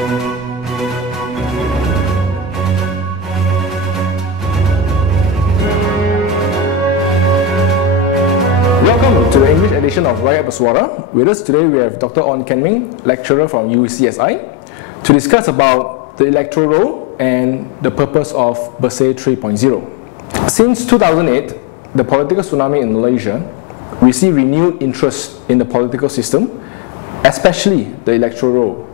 Welcome to the English edition of Rakyat Bersuara. With us today we have Dr. Ming, lecturer from UCSI, to discuss about the electoral roll and the purpose of Bersih 3.0. Since 2008, the political tsunami in Malaysia, we see renewed interest in the political system, especially the electoral roll.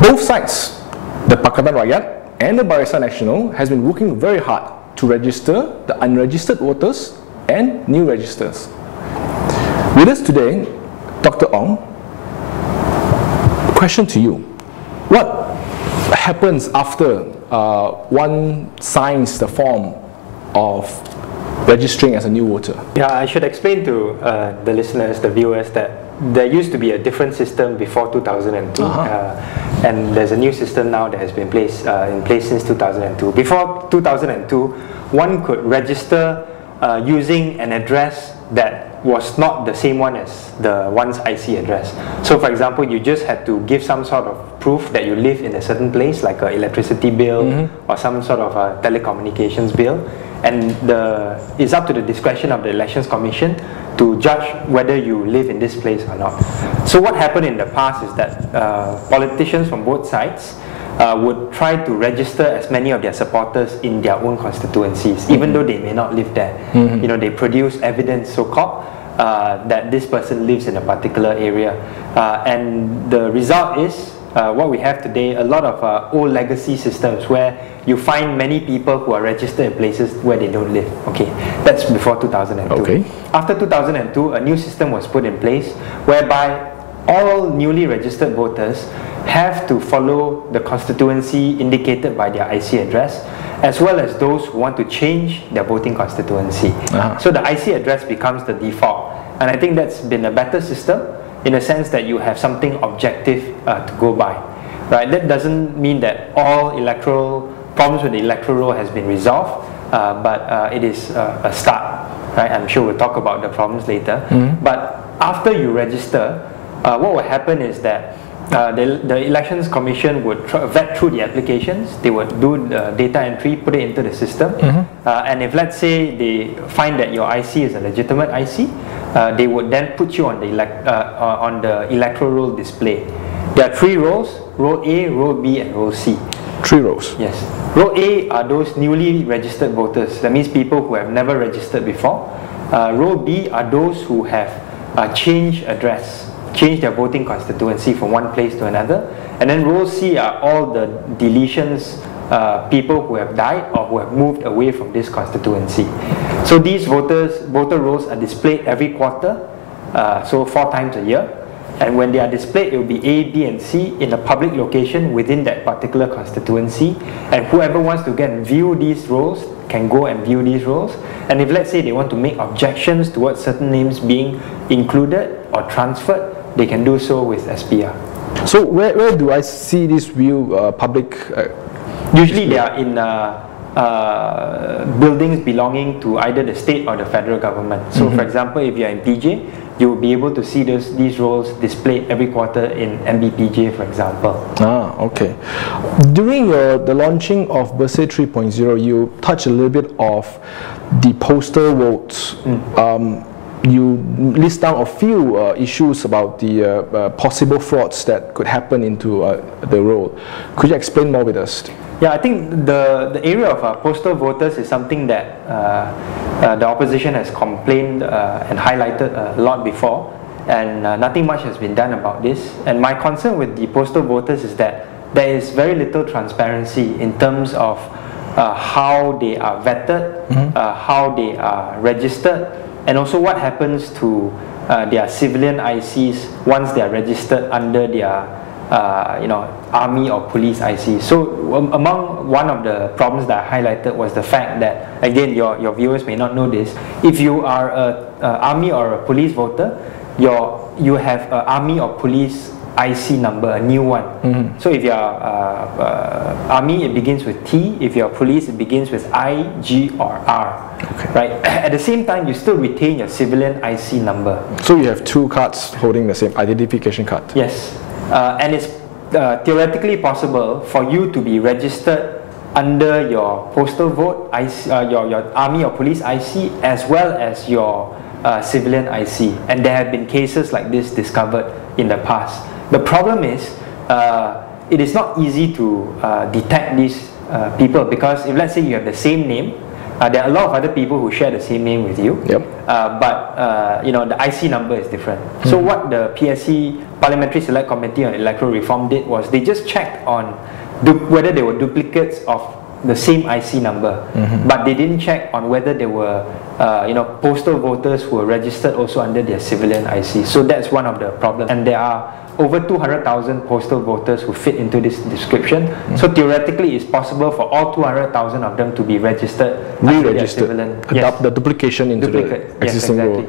Both sides, the Pakatan Rakyat and the Barisan Nasional, has been working very hard to register the unregistered voters and new registers. With us today, Dr. Ong, question to you. What happens after one signs the form of registering as a new voter? Yeah, I should explain to the listeners, the viewers, that there used to be a different system before 2002, and there's a new system now that has been in place since 2002. Before 2002, one could register using an address that was not the same one as the one's IC address. So for example, you just had to give some sort of proof that you live in a certain place, like an electricity bill or some sort of a telecommunications bill, and it's up to the discretion of the Elections Commission to judge whether you live in this place or not. So what happened in the past is that politicians from both sides would try to register as many of their supporters in their own constituencies, even though they may not live there. You know, they produce evidence, so-called, that this person lives in a particular area. And the result is what we have today, a lot of old legacy systems where you find many people who are registered in places where they don't live. Okay, that's before 2002. Okay. After 2002, a new system was put in place whereby all newly registered voters have to follow the constituency indicated by their IC address, as well as those who want to change their voting constituency. So the IC address becomes the default, and I think that's been a better system in the sense that you have something objective to go by. Right? That doesn't mean that all electoral problems with the electoral roll has been resolved, but it is a start. Right? I'm sure we'll talk about the problems later. But after you register, what will happen is that the Elections Commission would vet through the applications. They would do the data entry, put it into the system, and if, let's say, they find that your IC is a legitimate IC, they would then put you on the electoral roll display. There are 3 roles: Roll A, Roll B, and Roll C. 3 rows? Yes. Roll A are those newly registered voters. That means people who have never registered before. Roll B are those who have changed address, change their voting constituency from one place to another. And then Roll C are all the deletions, people who have died or who have moved away from this constituency. So these voter rolls are displayed every quarter, so 4 times a year. And when they are displayed, it will be A, B, and C in a public location within that particular constituency. And whoever wants to get and view these rolls can go and view these rolls. And if, let's say, they want to make objections towards certain names being included or transferred, they can do so with SPR. So where do I see this view public? Usually they are in buildings belonging to either the state or the federal government. So for example, if you are in PJ, you will be able to see these roles displayed every quarter in MBPJ, for example. Okay. During the launching of Bersih 3.0, you touched a little bit of the postal votes. You list down a few issues about the possible frauds that could happen into the roll. Could you explain more with us? Yeah, I think the area of postal voters is something that the opposition has complained and highlighted a lot before, and nothing much has been done about this. And my concern with the postal voters is that there is very little transparency in terms of how they are vetted, how they are registered, and also what happens to their civilian ICs once they are registered under their army or police IC. So among one of the problems that I highlighted was the fact that, again, your viewers may not know this, if you are an army or a police voter, you have an army or police IC number, a new one. So if you are army, it begins with T. If you are police, it begins with I, G, or R. Right? At the same time, you still retain your civilian IC number. So you have 2 cards holding the same identification card? Yes. And it's theoretically possible for you to be registered under your postal vote, your army or police IC, as well as your civilian IC. And there have been cases like this discovered in the past. The problem is, it is not easy to detect these people, because if, let's say, you have the same name, there are a lot of other people who share the same name with you, but you know, the IC number is different. So what the PSC Parliamentary Select Committee on Electoral Reform did was they just checked on whether there were duplicates of the same IC number, but they didn't check on whether there were you know, postal voters who were registered also under their civilian IC. So that's one of the problems. And there are over 200,000 postal voters who fit into this description. So theoretically, it's possible for all 200,000 of them to be registered, re-registered. Yes. The duplication into the existing role.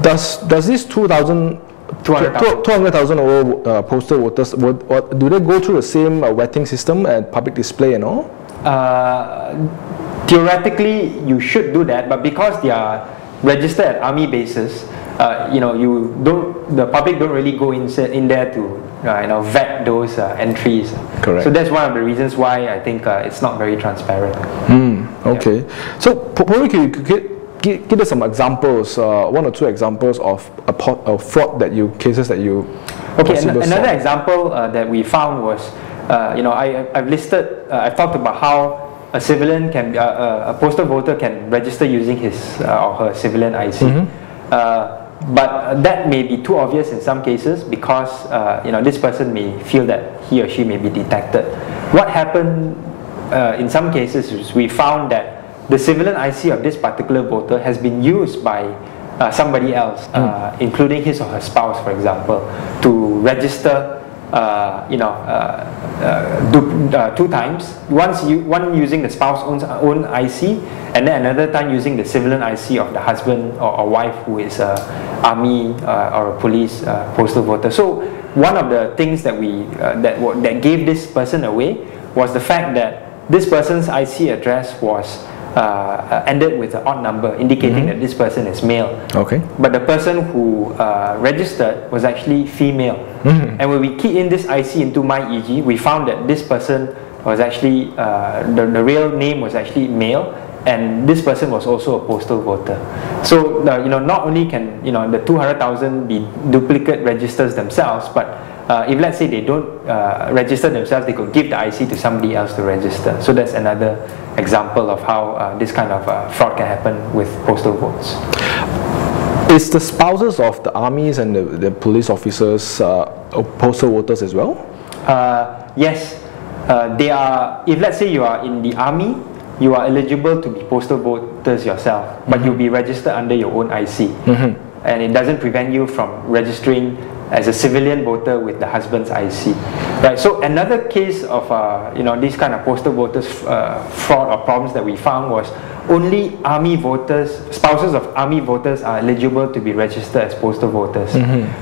Does this 200,000 over postal voters, do they go through the same vetting system and public display and all? Theoretically, you should do that, but because they are registered at army bases, you know, the public don't really go in there to you know, vet those entries. Correct. So that's one of the reasons why I think it's not very transparent. Okay. Yeah. So probably you could give us some examples, one or two examples of fraud cases that you. Okay. Another example that we found was, you know, I've talked about how a civilian can, a postal voter can register using his or her civilian IC. But that may be too obvious in some cases, because you know, this person may feel that he or she may be detected. What happened in some cases is we found that the civilian IC of this particular voter has been used by somebody else, including his or her spouse, for example, to register you know, two times. One using the spouse's own IC, and then another time using the civilian IC of the husband or wife who is a army or a police postal voter. So one of the things that that gave this person away was the fact that this person's IC address was ended with an odd number, indicating that this person is male. Okay. But the person who registered was actually female. And when we keyed in this IC into MyEG, we found that this person was actually, the real name was actually male, and this person was also a postal voter. So you know, not only can, you know, the 200,000 be duplicate registers themselves, but if, let's say, they don't register themselves, they could give the IC to somebody else to register. So that's another example of how this kind of fraud can happen with postal votes. Is the spouses of the armies and the police officers postal voters as well? Yes, they are. If, let's say, you are in the army, you are eligible to be postal voters yourself, but you'll be registered under your own IC, and it doesn't prevent you from registering as a civilian voter with the husband's IC, right? So another case of you know, these kind of postal voters fraud or problems that we found was only army voters, spouses of army voters are eligible to be registered as postal voters.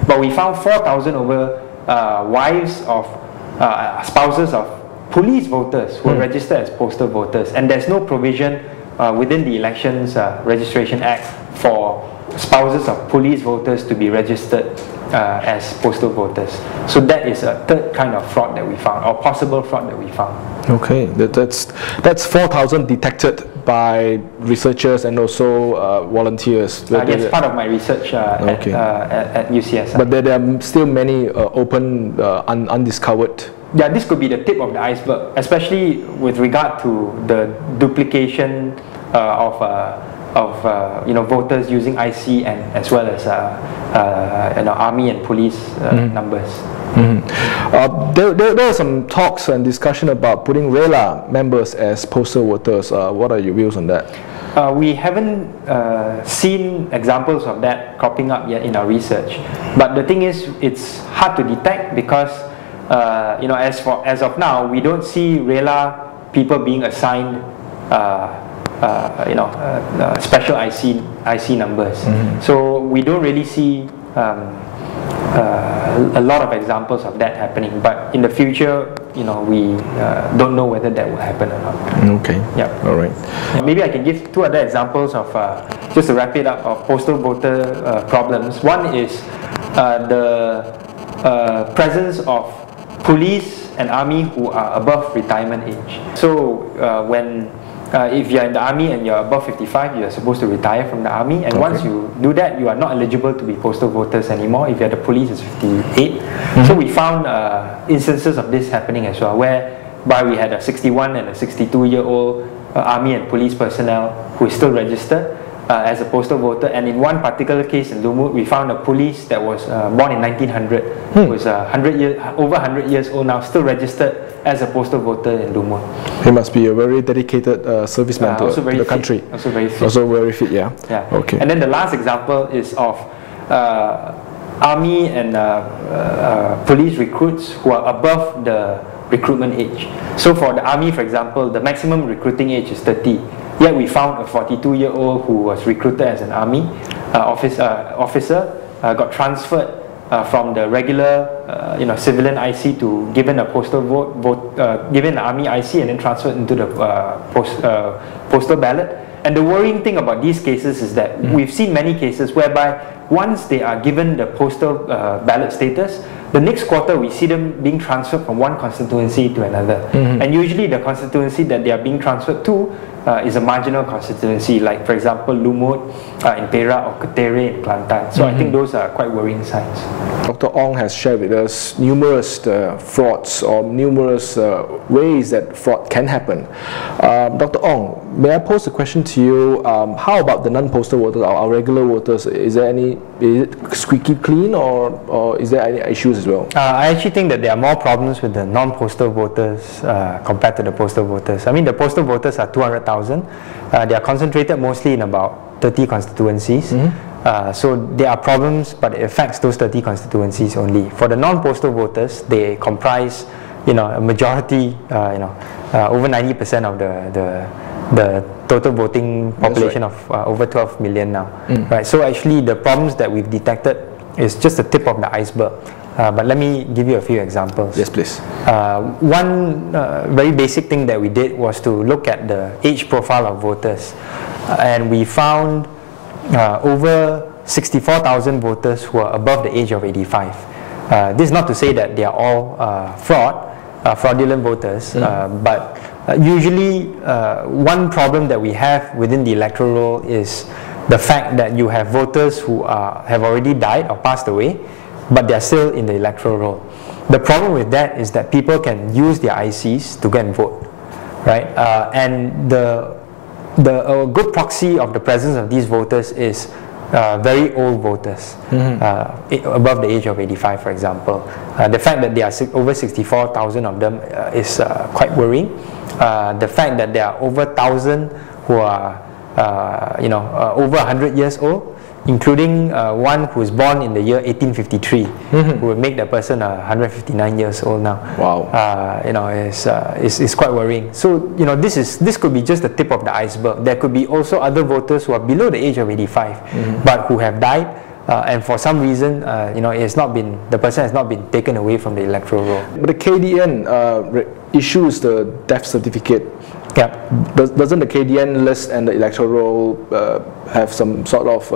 But we found 4,000 over wives of spouses of police voters who are registered as postal voters, and there's no provision within the Elections Registration Act for spouses of police voters to be registered as postal voters. So that is a third kind of fraud that we found, or possible fraud that we found. Okay, that's 4,000 detected by researchers and also volunteers. Yes, part of my research at UCSI. But there are still many open, undiscovered. Yeah, this could be the tip of the iceberg, especially with regard to the duplication of you know, voters using IC, and as well as you know, army and police numbers. There are some talks and discussion about putting RELA members as postal voters. What are your views on that? We haven't seen examples of that cropping up yet in our research. But the thing is, it's hard to detect because you know, as of now, we don't see RELA people being assigned you know, special IC numbers. So we don't really see a lot of examples of that happening. But in the future, you know, we don't know whether that will happen or not. Okay. Yeah. All right. Maybe I can give two other examples of just to wrap it up, of postal voter problems. One is the presence of police and army who are above retirement age. So if you're in the army and you're above 55, you're supposed to retire from the army, and once you do that, you are not eligible to be postal voters anymore. If you're the police, it's 58. So we found instances of this happening as well, whereby we had a 61 and a 62-year-old army and police personnel who is still registered as a postal voter, and in one particular case in Lumut, we found a police that was born in 1900, who was over 100 years old now, still registered as a postal voter in Lumut. He must be a very dedicated serviceman to the country. Also very fit. Also very fit, yeah. Okay. And then the last example is of army and police recruits who are above the recruitment age. So for the army, for example, the maximum recruiting age is 30. Yet we found a 42-year-old who was recruited as an army officer, got transferred from the regular civilian IC to given a postal given an army IC, and then transferred into the postal ballot. And the worrying thing about these cases is that we've seen many cases whereby once they are given the postal ballot status, the next quarter we see them being transferred from one constituency to another. And usually the constituency that they are being transferred to is a marginal constituency, like for example Lumut in Perak or Ketere in Kelantan. So I think those are quite worrying signs. Dr. Ong has shared with us numerous frauds or numerous ways that fraud can happen. Dr. Ong, may I pose a question to you? How about the non-postal voters, our regular voters? Is it squeaky clean, or is there any issues as well? I actually think that there are more problems with the non-postal voters compared to the postal voters. I mean, the postal voters are 200,000. They are concentrated mostly in about 30 constituencies. So there are problems, but it affects those 30 constituencies only. For the non-postal voters, they comprise, a majority, over 90% of the total voting population of over 12 million now. Right. So actually, the problems that we've detected is just the tip of the iceberg. But let me give you a few examples. Yes, please. One very basic thing that we did was to look at the age profile of voters, and we found over 64,000 voters who are above the age of 85. This is not to say that they are all fraudulent voters, but usually one problem that we have within the electoral roll is the fact that you have voters who have already died or passed away, but they are still in the electoral roll. The problem with that is that people can use their ICs to go and vote, right? And a good proxy of the presence of these voters is very old voters, above the age of 85, for example. The fact that there are over 64,000 of them is quite worrying. The fact that there are over 1,000 who are over 100 years old, including one who was born in the year 1853, who would make that person 159 years old now. Wow. Is quite worrying. So this could be just the tip of the iceberg. There could be also other voters who are below the age of 85, but who have died, and for some reason, the person has not been taken away from the electoral roll. But the KDN issues the death certificate. Yeah. Doesn't the KDN list and the electoral roll have some sort of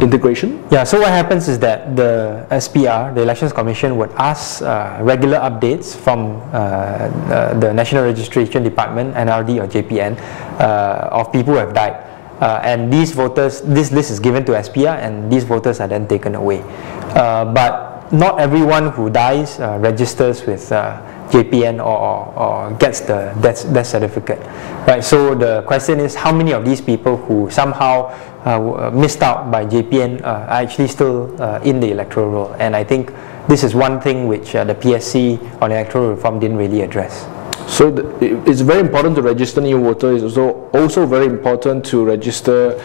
integration? Yeah, so what happens is that the SPR, the Elections Commission, would ask regular updates from the National Registration Department, NRD or JPN, of people who have died. And these voters, this list is given to SPR, and these voters are then taken away. But not everyone who dies registers with JPN or gets the death certificate, right? So the question is, how many of these people who somehow missed out by JPN are actually still in the electoral roll? And I think this is one thing which the PSC on electoral reform didn't really address. So it's very important to register new voters. It's also very important to register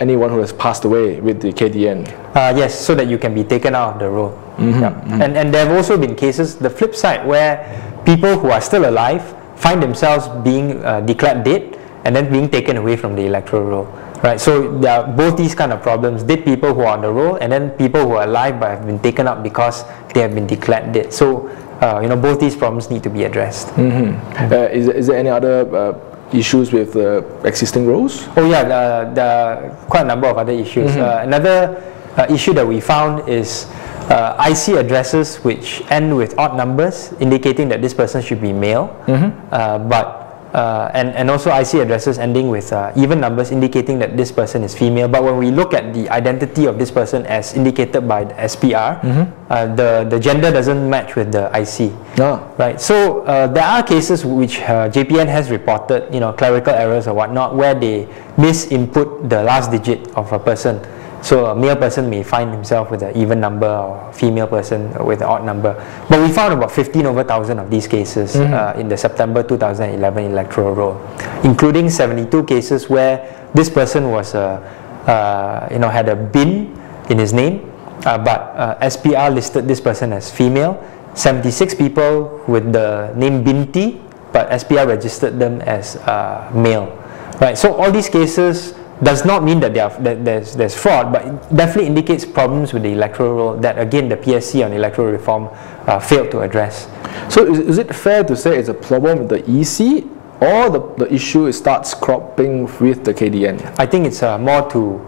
anyone who has passed away with the KDN. Yes, so that you can be taken out of the roll. And there have also been cases, the flip side, where people who are still alive find themselves being declared dead and then being taken away from the electoral roll. Right, so there are both these kind of problems: dead people who are on the roll, and then people who are alive but have been taken up because they have been declared dead. So both these problems need to be addressed. Is there any other issues with existing rolls? Oh yeah, there are quite a number of other issues. Another issue that we found is IC addresses which end with odd numbers, indicating that this person should be male, and also IC addresses ending with even numbers, indicating that this person is female. But when we look at the identity of this person as indicated by the SPR, the gender doesn't match with the IC. Right? So there are cases which JPN has reported, clerical errors or whatnot, where they misinput the last digit of a person. So a male person may find himself with an even number, or a female person with an odd number. But we found about 15/1,000 of these cases in the September 2011 electoral roll, including 72 cases where this person was, had a bin in his name, but SPR listed this person as female. 76 people with the name Binti, but SPR registered them as male. Right. So all these cases does not mean that there's fraud, but it definitely indicates problems with the electoral roll that, again, the PSC on electoral reform failed to address. So is it fair to say it's a problem with the EC, or the issue starts cropping with the KDN? I think it's more to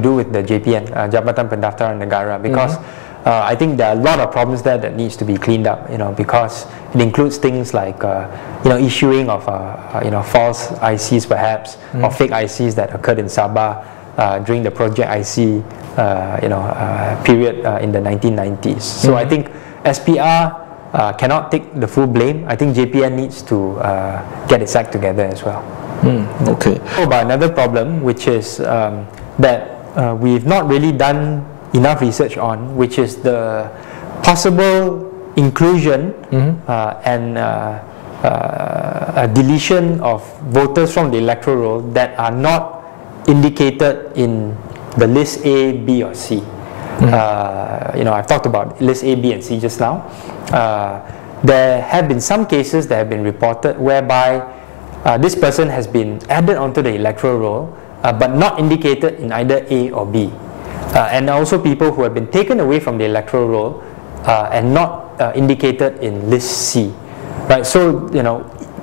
do with the JPN, Jabatan Pendaftaran Negara, because I think there are a lot of problems there that needs to be cleaned up, because it includes things like, issuing of, false ICs perhaps, or fake ICs that occurred in Sabah during the Project IC, period in the 1990s. So I think SPR cannot take the full blame. I think JPN needs to get its act together as well. Okay. About another problem, which is that we've not really done enough research on, which is the possible inclusion and a deletion of voters from the electoral roll that are not indicated in the list A, B, or C. I've talked about list A, B, and C just now. There have been some cases that have been reported whereby this person has been added onto the electoral roll, but not indicated in either A or B. And also people who have been taken away from the electoral roll and not indicated in list C. Right? So,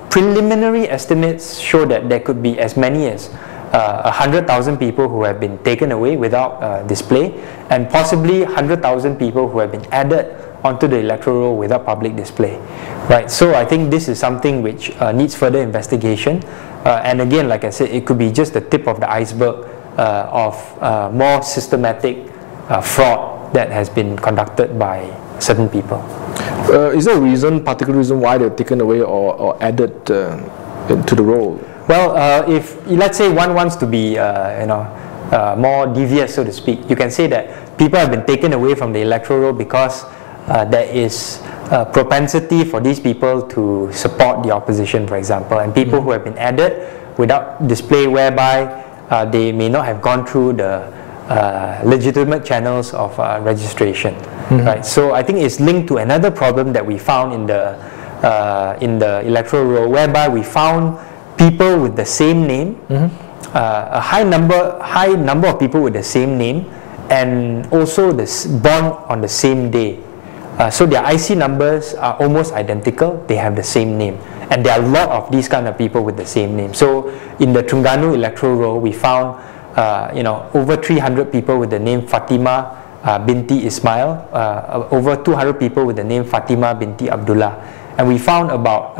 preliminary estimates show that there could be as many as 100,000 people who have been taken away without display, and possibly 100,000 people who have been added onto the electoral roll without public display. Right? So I think this is something which needs further investigation. And again, like I said, it could be just the tip of the iceberg of more systematic fraud that has been conducted by certain people. Is there a particular reason why they're taken away or added to the roll? Well, if let's say one wants to be more devious, so to speak, you can say that people have been taken away from the electoral roll because there is a propensity for these people to support the opposition, for example, and people who have been added without display, whereby they may not have gone through the legitimate channels of registration. Right? So I think it's linked to another problem that we found in the electoral roll, whereby we found people with the same name, a high number of people with the same name, and also born on the same day. So their IC numbers are almost identical. They have the same name, and there are a lot of these kind of people with the same name. So in the Terengganu electoral roll, we found over 300 people with the name Fatima binti Ismail, over 200 people with the name Fatima binti Abdullah, and we found about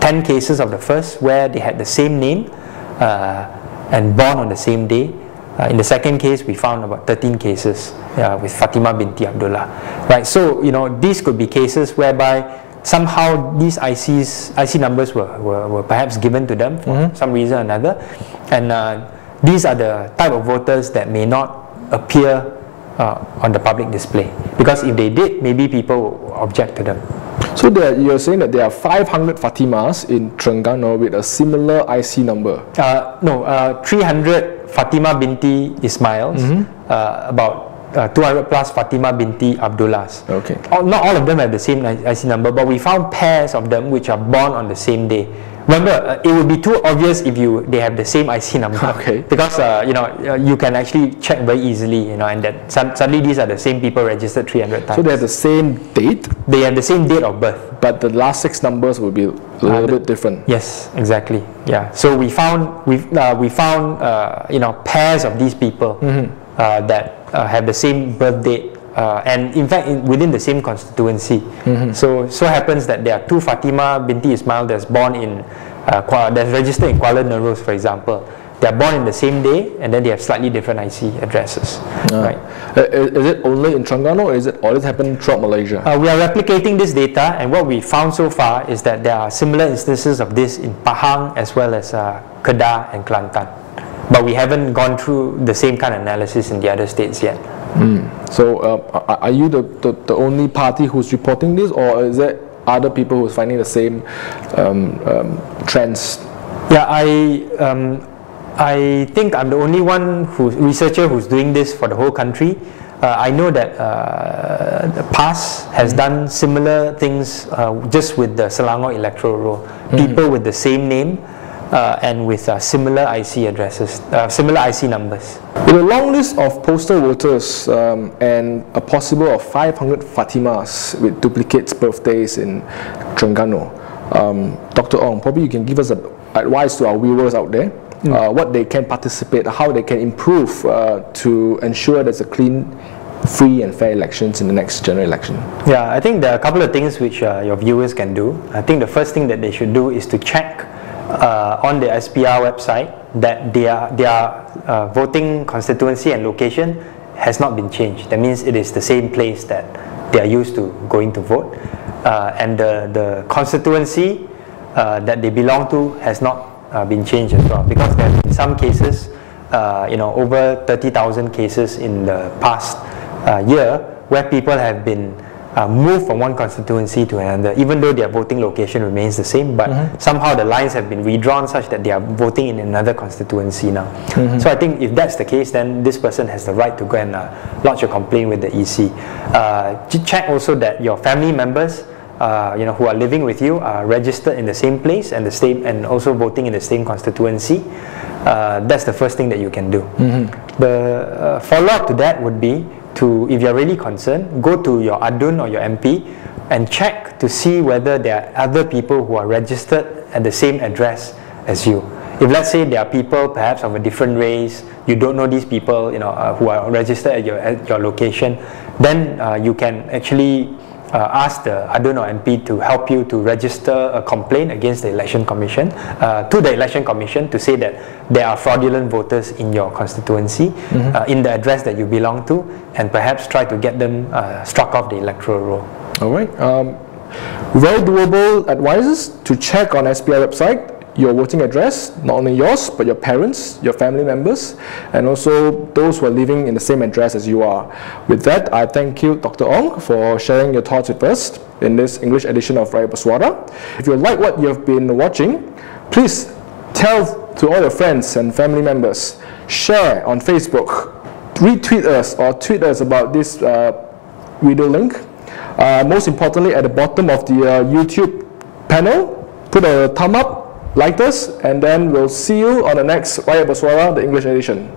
10 cases of the first where they had the same name and born on the same day. In the second case, we found about 13 cases with Fatima binti Abdullah. Right, so these could be cases whereby somehow these IC numbers were perhaps given to them for some reason or another, and these are the type of voters that may not appear on the public display, because if they did, maybe people will object to them. So you're saying that there are 500 Fatimas in Terengganu with a similar IC number? No, 300 Fatima binti Ismails, about 200 plus Fatima binti Abdullahs. Okay. Not all of them have the same IC number, but we found pairs of them which are born on the same day. Remember, it would be too obvious if they have the same IC number. Okay. Because you can actually check very easily, and that suddenly these are the same people registered 300 times. So they have the same date? They have the same date of birth. But the last 6 numbers will be a little bit different. Yes, exactly. Yeah. So we found pairs of these people that have the same birth date and in fact within the same constituency. So happens that there are two Fatima binti Ismail that's born in that's registered in Kuala Nerus, for example. They are born in the same day, and then they have slightly different IC addresses. Right? Is it only in Terengganu, or is it always happened throughout Malaysia? We are replicating this data, and what we found so far is that there are similar instances of this in Pahang as well as Kedah and Kelantan. But we haven't gone through the same kind of analysis in the other states yet. So are you the only party who's reporting this, or is there other people who's finding the same trends? Yeah, I think I'm the only researcher who's doing this for the whole country. I know that the PAS has done similar things just with the Selangor electoral roll. People with the same name and with similar IC addresses, similar IC numbers. With a long list of postal voters and a possible of 500 Fatimas with duplicates birthdays in Terengganu, Dr. Ong, probably you can give us advice to our viewers out there. What they can participate, how they can improve to ensure there's a clean, free and fair elections in the next general election. Yeah, I think there are a couple of things which your viewers can do. I think the first thing that they should do is to check on the SPR website that their voting constituency and location has not been changed. That means it is the same place that they are used to going to vote, and the constituency that they belong to has not been changed as well, because there have been some cases, over 30,000 cases in the past year where people have been moved from one constituency to another, even though their voting location remains the same, but somehow the lines have been redrawn such that they are voting in another constituency now. So I think if that's the case, then this person has the right to go and lodge a complaint with the EC. Check also that your family members who are living with you are registered in the same place and also voting in the same constituency. That's the first thing that you can do. The follow-up to that would be to, if you're really concerned, go to your ADUN or your MP and check to see whether there are other people who are registered at the same address as you. If let's say there are people perhaps of a different race, you don't know these people, who are registered at your location, then you can actually ask the ADUN or MP to help you to register a complaint against the Election Commission, to the Election Commission, to say that there are fraudulent voters in your constituency, in the address that you belong to, and perhaps try to get them struck off the electoral roll. All right. Very doable advices to check on SPR website your voting address, not only yours, but your parents, your family members, and also those who are living in the same address as you are. With that, I thank you, Dr. Ong, for sharing your thoughts with us in this English edition of Rakyat Bersuara. If you like what you've been watching, please tell to all your friends and family members, share on Facebook, retweet us or tweet us about this video link. Most importantly, at the bottom of the YouTube panel, put a thumb up, like us, and then we'll see you on the next Rakyat Bersuara, the English edition.